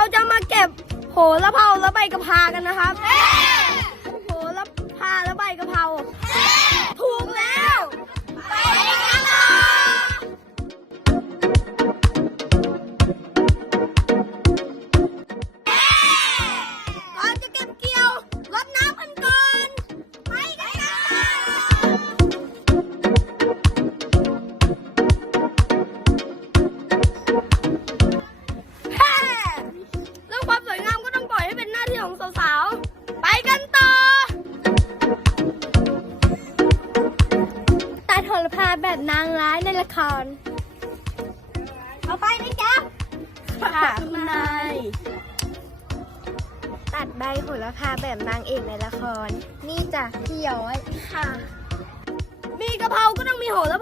เราจะมาเก็บโหระพาและใบกะพากันนะครับ พาแบบนางร้ายในละคร เอาไปนะจ๊ะค่ะคุณนายตัดใบโหระพาแบบนางเอกในละคร นี่จ้ะพี่ย้อย ค่ะ มีกะเพราก็ต้องมีโหระ